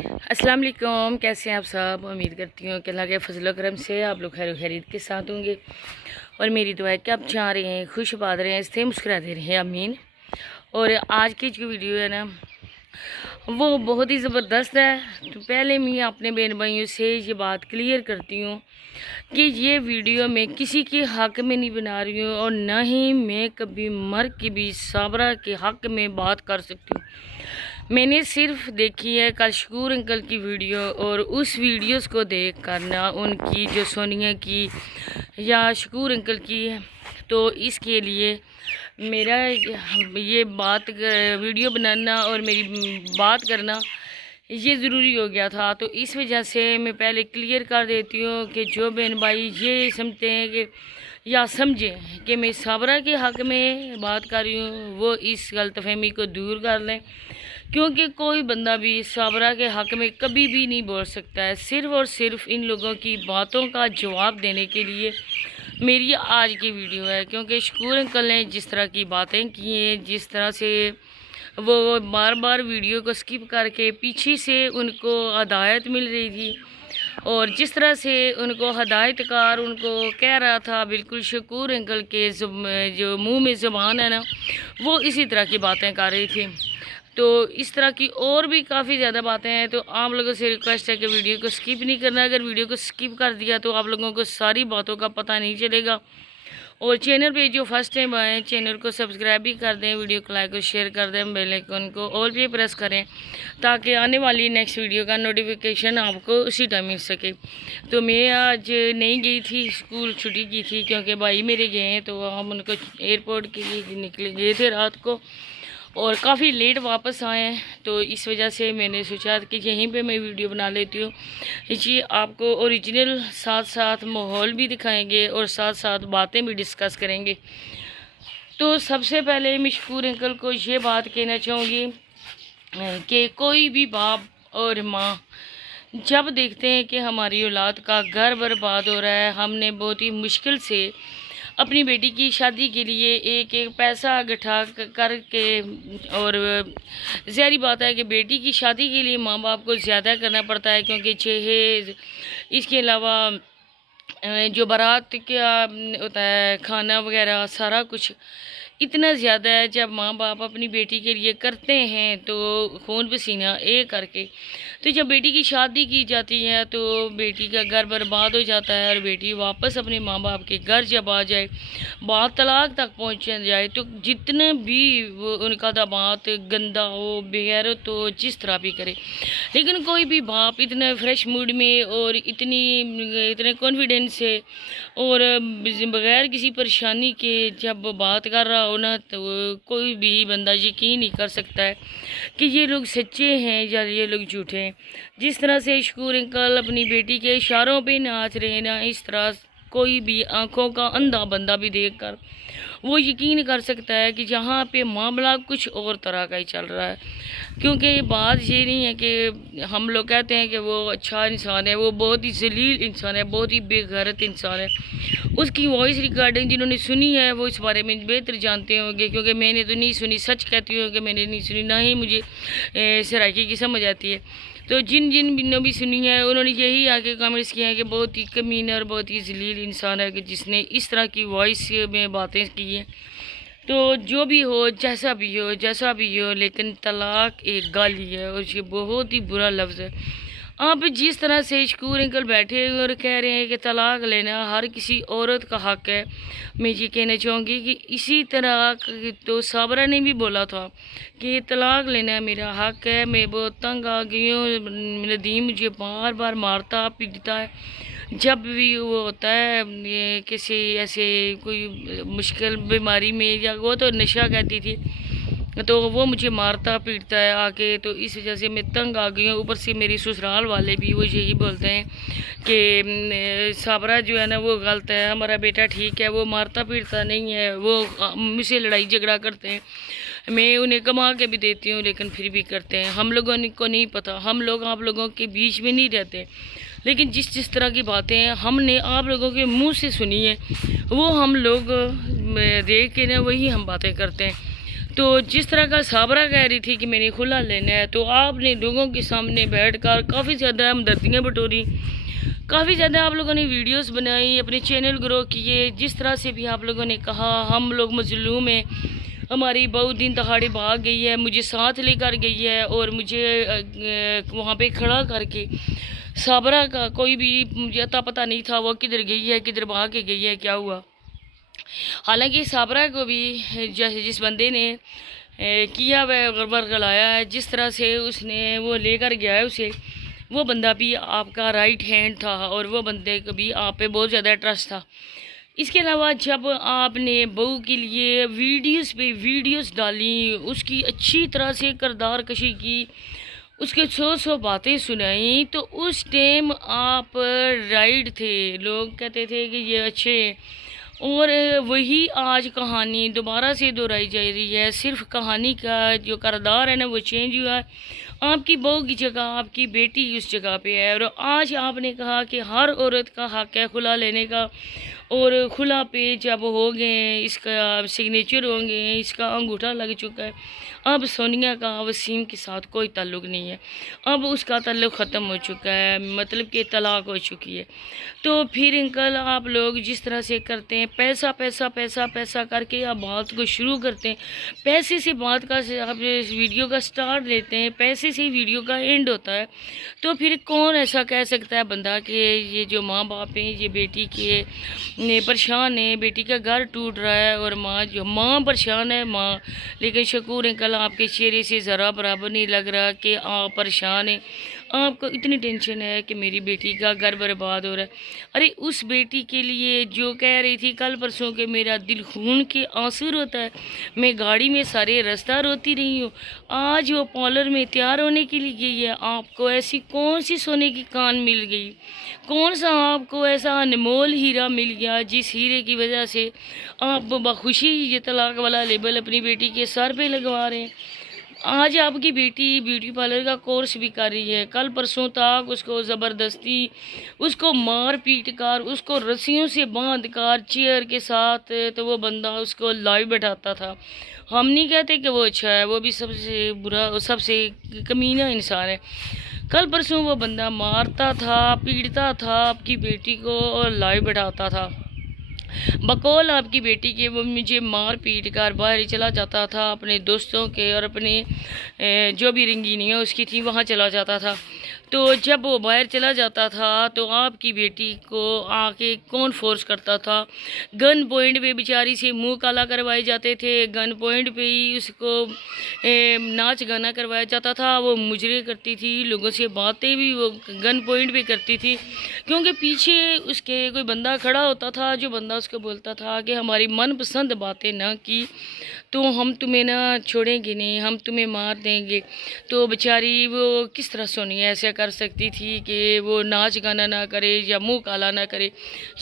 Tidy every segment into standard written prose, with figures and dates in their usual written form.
अस्सलाम वालेकुम, कैसे हैं आप सब। उम्मीद करती हूँ कि अल्लाह के फजल करम से आप लोग खैर खैरियत के साथ होंगे और मेरी दुआ है कि आप जा रहे हैं, खुश आबाद रहे हैं, इससे मुस्कुराते रहे, आमीन। और आज की जो वीडियो है ना वो बहुत ही ज़बरदस्त है। तो पहले मैं अपने बहन भाइयों से ये बात क्लियर करती हूँ कि ये वीडियो मैं किसी के हक़ में नहीं बना रही हूँ और ना ही मैं कभी मर के भी साबरा के हक़ में बात कर सकती हूँ। मैंने सिर्फ देखी है कल शकूर अंकल की वीडियो और उस वीडियोस को देख कर ना उनकी जो सोनिया की या शकूर अंकल की है, तो इसके लिए मेरा ये बात वीडियो बनाना और मेरी बात करना ये ज़रूरी हो गया था। तो इस वजह से मैं पहले क्लियर कर देती हूँ कि जो बहन भाई ये समझते हैं कि या समझें कि मैं साबरा के हक़ में बात कर रही हूँ, वो इस गलतफहमी को दूर कर लें, क्योंकि कोई बंदा भी साबरा के हक़ में कभी भी नहीं बोल सकता है। सिर्फ़ और सिर्फ इन लोगों की बातों का जवाब देने के लिए मेरी आज की वीडियो है। क्योंकि शकूर अंकल ने जिस तरह की बातें की हैं, जिस तरह से वो बार बार वीडियो को स्किप करके पीछे से उनको हदायत मिल रही थी और जिस तरह से उनको हदायतकार उनको कह रहा था, बिल्कुल शकूर अंकल के जो मुंह में ज़ुबान है ना वो इसी तरह की बातें कर रही थी। तो इस तरह की और भी काफ़ी ज़्यादा बातें हैं। तो आप लोगों से रिक्वेस्ट है कि वीडियो को स्किप नहीं करना। अगर वीडियो को स्किप कर दिया तो आप लोगों को सारी बातों का पता नहीं चलेगा। और चैनल पे जो फर्स्ट टाइम आए चैनल को सब्सक्राइब भी कर दें, वीडियो को लाइक और शेयर कर दें, बेल आइकन को ऑल पे प्रेस करें ताकि आने वाली नेक्स्ट वीडियो का नोटिफिकेशन आपको उसी टाइम मिल सके। तो मैं आज नहीं गई थी, स्कूल छुट्टी की थी क्योंकि भाई मेरे गए हैं, तो हम उनको एयरपोर्ट के लिए निकले गए थे रात को और काफ़ी लेट वापस आए हैं। तो इस वजह से मैंने सोचा कि यहीं पे मैं वीडियो बना लेती हूँ। जी आपको ओरिजिनल साथ साथ माहौल भी दिखाएंगे और साथ साथ बातें भी डिस्कस करेंगे। तो सबसे पहले मैं शकूर अंकल को ये बात कहना चाहूँगी कि कोई भी बाप और माँ जब देखते हैं कि हमारी औलाद का घर बर्बाद हो रहा है, हमने बहुत ही मुश्किल से अपनी बेटी की शादी के लिए एक एक पैसा इकट्ठा करके, और ज़ाहिर बात है कि बेटी की शादी के लिए माँ बाप को ज़्यादा करना पड़ता है क्योंकि जहेज़, इसके अलावा जो बारात का होता है खाना वगैरह सारा कुछ इतना ज़्यादा है। जब माँ बाप अपनी बेटी के लिए करते हैं तो खून पसीना एक करके, तो जब बेटी की शादी की जाती है तो बेटी का घर बर्बाद हो जाता है और बेटी वापस अपने माँ बाप के घर जब आ जाए, बात तलाक तक पहुँच जाए, तो जितने भी वो उनका दामाद गंदा हो, बेगैरत हो, जिस तरह भी करे, लेकिन कोई भी बाप इतने फ्रेश मूड में और इतने कॉन्फिडेंस से और बगैर किसी परेशानी के जब बात कर रहा हो ना, तो कोई भी बंदा यकीन नहीं कर सकता है कि ये लोग सच्चे हैं या ये लोग झूठे हैं। जिस तरह से शकूर अंकल अपनी बेटी के इशारों पे नाच रहे हैं ना, इस तरह कोई भी आंखों का अंधा बंदा भी देखकर वो यकीन कर सकता है कि यहाँ पे मामला कुछ और तरह का ही चल रहा है। क्योंकि बात ये नहीं है कि हम लोग कहते हैं कि वो अच्छा इंसान है, वो बहुत ही जलील इंसान है, बहुत ही बेगैरत इंसान है। उसकी वॉइस रिकॉर्डिंग जिन्होंने सुनी है वो इस बारे में बेहतर जानते होंगे, क्योंकि मैंने तो नहीं सुनी, सच कहती हूँ कि मैंने नहीं सुनी, ना ही मुझे सराइकी की समझ आती है। तो जिन जिन ने भी सुनी है उन्होंने यही आके कमेंट्स किए हैं कि बहुत ही कमीना और बहुत ही जलील इंसान है कि जिसने इस तरह की वॉइस में बातें की हैं। तो जो भी हो, जैसा भी हो, लेकिन तलाक एक गाली है और ये बहुत ही बुरा लफ्ज़ है। आप जिस तरह से शकूर अंकल बैठे और कह रहे हैं कि तलाक लेना हर किसी औरत का हक़ है, मैं ये कहना चाहूँगी कि इसी तरह तो साबरा ने भी बोला था कि तलाक लेना मेरा हक़ है। मैं बहुत तंग आ गई हूँ, नदीम मुझे बार बार मारता पीटता है जब भी वो होता है ये किसी ऐसे कोई मुश्किल बीमारी में, या वो तो नशा कहती थी, तो वो मुझे मारता पीटता है आके। तो इस वजह से मैं तंग आ गई हूँ। ऊपर से मेरी ससुराल वाले भी वो यही बोलते हैं कि साबरा जो है ना वो गलत है, हमारा बेटा ठीक है, वो मारता पीटता नहीं है, वो मुझसे लड़ाई झगड़ा करते हैं, मैं उन्हें कमा के भी देती हूँ लेकिन फिर भी करते हैं। हम लोगों को नहीं पता, हम लोग आप लोगों के बीच में नहीं रहते, लेकिन जिस जिस तरह की बातें हैं हमने आप लोगों के मुंह से सुनी है वो हम लोग देख के ना वही हम बातें करते हैं। तो जिस तरह का साबरा कह रही थी कि मैंने खुला लेना है, तो आपने लोगों के सामने बैठकर काफ़ी ज़्यादा हमदर्दियाँ बटोरी, काफ़ी ज़्यादा आप लोगों ने वीडियोस बनाई, अपने चैनल ग्रो किए। जिस तरह से भी आप लोगों ने कहा हम लोग मजलूम हैं, हमारी बहू दिन दहाड़े भाग गई है, मुझे साथ लेकर गई है और मुझे वहाँ पे खड़ा करके साबरा का कोई भी मुझे अता पता नहीं था वो किधर गई है, किधर भाग के गई है, क्या हुआ। हालांकि साबरा को भी जैसे जिस बंदे ने किया वह बरगलाया है, जिस तरह से उसने वो लेकर गया है उसे, वो बंदा भी आपका राइट हैंड था और वो बंदे को भी आप पे बहुत ज़्यादा ट्रस्ट था। इसके अलावा जब आपने बहू के लिए वीडियोस पे वीडियोस डाली, उसकी अच्छी तरह से किरदार कशी की, उसके 100 बातें सुनाई, तो उस टाइम आप राइट थे, लोग कहते थे कि ये अच्छे। और वही आज कहानी दोबारा से दोहराई जा रही है। सिर्फ कहानी का जो किरदार है ना वो चेंज हुआ है। आपकी बहू की जगह आपकी बेटी उस जगह पे है। और आज आपने कहा कि हर औरत का हक है खुला लेने का, और खुला पे जब हो गए, इसका सिग्नेचर होंगे, इसका अंगूठा लग चुका है, अब सोनिया का वसीम के साथ कोई ताल्लुक़ नहीं है, अब उसका ताल्लुक़ ख़त्म हो चुका है, मतलब कि तलाक हो चुकी है। तो फिर अंकल आप लोग जिस तरह से करते हैं, पैसा पैसा पैसा पैसा करके आप बात को शुरू करते हैं, पैसे से बात का आप वीडियो का स्टार्ट लेते हैं, पैसे से ही वीडियो का एंड होता है। तो फिर कौन ऐसा कह सकता है बंदा कि ये जो माँ बाप हैं ये बेटी के परेशान है, बेटी का घर टूट रहा है और माँ परेशान है माँ। लेकिन शकूर अंकल आपके चेहरे से ज़रा बराबर नहीं लग रहा कि आप परेशान हैं, आपको इतनी टेंशन है कि मेरी बेटी का घर बर्बाद हो रहा है। अरे उस बेटी के लिए जो कह रही थी कल परसों के मेरा दिल खून के आंसू रोता है, मैं गाड़ी में सारे रास्ता रोती रही हूँ, आज वो पार्लर में तैयार होने के लिए गई है। आपको ऐसी कौन सी सोने की कान मिल गई, कौन सा आपको ऐसा अनमोल हीरा मिल गया जिस हीरे की वजह से आप बखुशी ये तलाक वाला लेबल अपनी बेटी के सर पे लगवा रहे हैं। आज आपकी बेटी ब्यूटी पार्लर का कोर्स भी कर रही है, कल परसों तक उसको ज़बरदस्ती उसको मार पीट कर, उसको रस्सियों से बांध कर चेयर के साथ, तो वो बंदा उसको लाइव बैठाता था। हम नहीं कहते कि वो अच्छा है, वो भी सबसे बुरा सबसे कमीना इंसान है। कल परसों वो बंदा मारता था, पीटता था आपकी बेटी को और लाइव बैठाता था। बकौल आपकी बेटी के वो मुझे मार पीट कर बाहर चला जाता था, अपने दोस्तों के और अपने जो भी रंगीनियाँ उसकी थी वहाँ चला जाता था। तो जब वो बाहर चला जाता था तो आपकी बेटी को आके कौन फोर्स करता था, गन पॉइंट पे बेचारी से मुंह काला करवाए जाते थे, गन पॉइंट पे ही उसको नाच गाना करवाया जाता था, वो मुजरे करती थी, लोगों से बातें भी वो गन पॉइंट पे करती थी, क्योंकि पीछे उसके कोई बंदा खड़ा होता था जो बंदा उसको बोलता था कि हमारी मनपसंद बातें ना की तो हम तुम्हें ना छोड़ेंगे नहीं, हम तुम्हें मार देंगे। तो बेचारी वो किस तरह सोनिया ऐसा कर सकती थी कि वो नाच गाना ना करे या मुंह काला ना करे।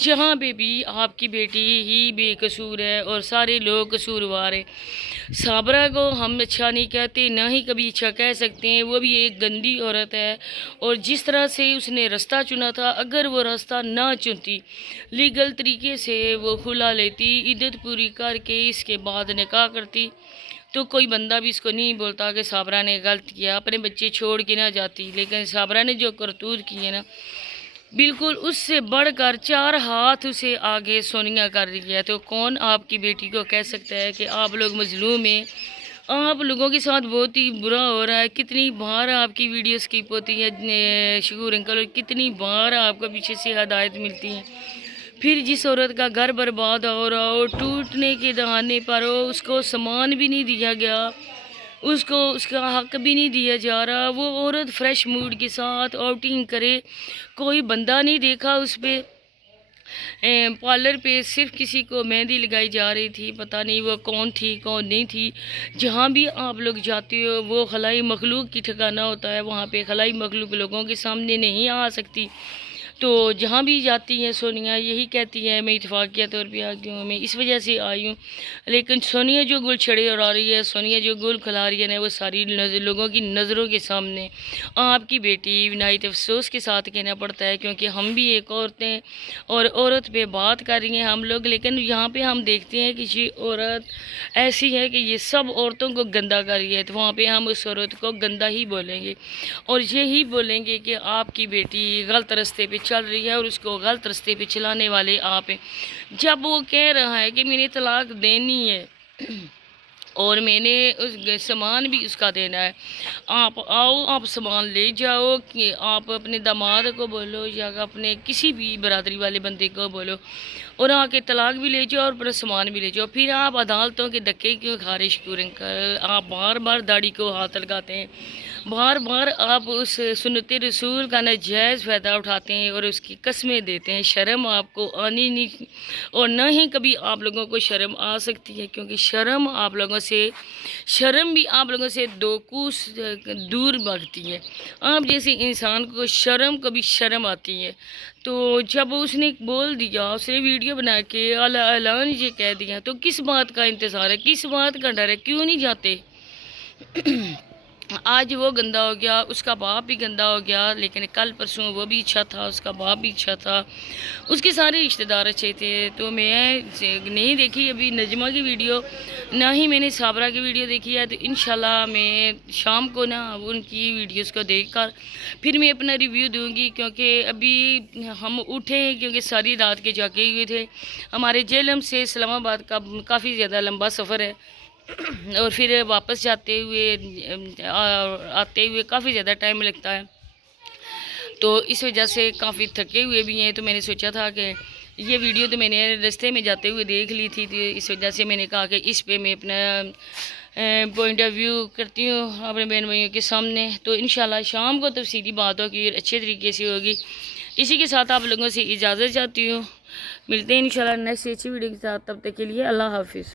यहाँ पे भी आपकी बेटी ही बेकसूर है और सारे लोग कसूरवार हैं। साबरा को हम अच्छा नहीं कहते, ना ही कभी अच्छा कह सकते हैं, वो भी एक गंदी औरत है। और जिस तरह से उसने रास्ता चुना था, अगर वो रास्ता ना चुनती, लीगल तरीके से वो खुला लेती, इद्दत पूरी करके इसके बाद निकाह करती, तो कोई बंदा भी इसको नहीं बोलता कि साबरा ने गलत किया, अपने बच्चे छोड़ के ना जाती। लेकिन साबरा ने जो करतूत की है ना, बिल्कुल उससे बढ़कर 4 हाथ उसे आगे सोनिया कर रही है। तो कौन आपकी बेटी को कह सकता है कि आप लोग मजलूम हैं, आप लोगों के साथ बहुत ही बुरा हो रहा है। कितनी बार आपकी वीडियो स्किप होती है शकूर अंकल, और कितनी बार आपको पीछे से हदायत मिलती हैं। फिर जिस औरत का घर बर्बाद हो रहा हो, टूटने के दहाने पर हो, उसको सामान भी नहीं दिया गया, उसको उसका हक भी नहीं दिया जा रहा, वो औरत फ्रेश मूड के साथ आउटिंग करे, कोई बंदा नहीं देखा उस पर पार्लर पे सिर्फ किसी को मेहंदी लगाई जा रही थी, पता नहीं वो कौन थी कौन नहीं थी। जहाँ भी आप लोग जाते हो वो खलाई मखलूक की ठिकाना होता है, वहाँ पे खलाई मखलूक लोगों के सामने नहीं आ सकती। तो जहाँ भी जाती है सोनिया यही कहती है मैं इत्तेफाक के तौर पे आती हूँ, मैं इस वजह से आई हूँ। लेकिन सोनिया जो गुल छड़े उड़ा रही है, सोनिया जो गुल खिला रही है ना, वो सारी लोगों की नज़रों के सामने आपकी बेटी नाहित अफसोस के साथ कहना पड़ता है, क्योंकि हम भी एक औरतें और औरत पे बात कर रही हैं हम लोग। लेकिन यहाँ पे हम देखते हैं किसी औरत ऐसी है कि ये सब औरतों को गंदा कर रही है, तो वहाँ पे हम उस औरत को गंदा ही बोलेंगे और यही बोलेंगे कि आपकी बेटी गलत रास्ते पे चल रही है और उसको गलत रास्ते पे चलाने वाले आप हैं। जब वो कह रहा है कि मैंने तलाक देनी है और मैंने उस सामान भी उसका देना है, आप आओ, आप सामान ले जाओ, कि आप अपने दामाद को बोलो या अपने किसी भी बरादरी वाले बंदे को बोलो और आके तलाक भी ले जाओ और पूरा सामान भी ले जाओ। फिर आप अदालतों के धक्के क्यों खा रहे शकूर अंकल? आप बार बार दाढ़ी को हाथ लगाते हैं, बार बार आप उस सुन्नत रसूल का नाजायज़ फ़ायदा उठाते हैं और उसकी कस्में देते हैं। शर्म आपको आनी नहीं और न ही कभी आप लोगों को शर्म आ सकती है, क्योंकि शर्म भी आप लोगों से दो कोस दूर भागती है। आप जैसे इंसान को कभी शर्म आती है। तो जब उसने बोल दिया, उसने वीडियो बना के ऐलान ये कह दिया, तो किस बात का इंतज़ार है, किस बात का डर है, क्यों नहीं जाते? आज वो गंदा हो गया, उसका बाप भी गंदा हो गया, लेकिन कल परसों वो भी अच्छा था, उसका बाप भी अच्छा था, उसके सारे रिश्तेदार अच्छे थे। तो मैं नहीं देखी अभी नजमा की वीडियो, ना ही मैंने साबरा की वीडियो देखी है। तो इंशाल्लाह मैं शाम को ना उनकी वीडियोस को देखकर फिर मैं अपना रिव्यू दूंगी, क्योंकि अभी हम उठे हैं, क्योंकि सारी रात के जाके हुए थे। हमारे जेलम से इस्लामाबाद का काफ़ी ज़्यादा लंबा सफ़र है और फिर वापस जाते हुए आते हुए काफ़ी ज़्यादा टाइम लगता है, तो इस वजह से काफ़ी थके हुए भी हैं। तो मैंने सोचा था कि ये वीडियो तो मैंने रास्ते में जाते हुए देख ली थी, तो इस वजह से मैंने कहा कि इस पे मैं अपना पॉइंट ऑफ व्यू करती हूँ अपने बहन भाइयों के सामने। तो इंशाल्लाह शाम को तफसीली बात होगी, अच्छे तरीके से होगी। इसी के साथ आप लोगों से इजाज़त चाहती हूँ, मिलते हैं इंशाल्लाह नेक्स्ट अच्छी वीडियो के साथ। तब तक के लिए अल्लाह हाफिज़।